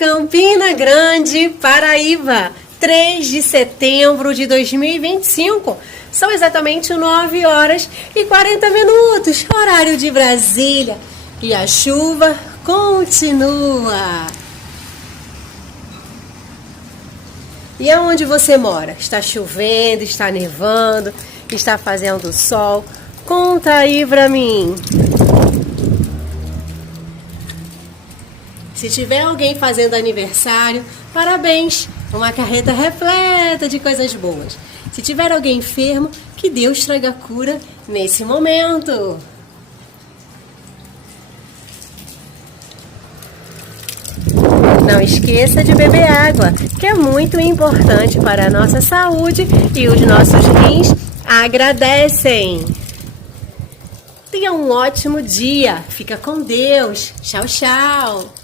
Campina Grande, Paraíba, 3 de setembro de 2025. São exatamente 9 horas e 40 minutos, horário de Brasília. E a chuva continua. E aonde você mora? Está chovendo, está nevando, está fazendo sol? Conta aí pra mim. Se tiver alguém fazendo aniversário, parabéns! Uma carreta repleta de coisas boas. Se tiver alguém enfermo, que Deus traga cura nesse momento. Não esqueça de beber água, que é muito importante para a nossa saúde e os nossos rins agradecem. Tenha um ótimo dia. Fica com Deus. Tchau, tchau.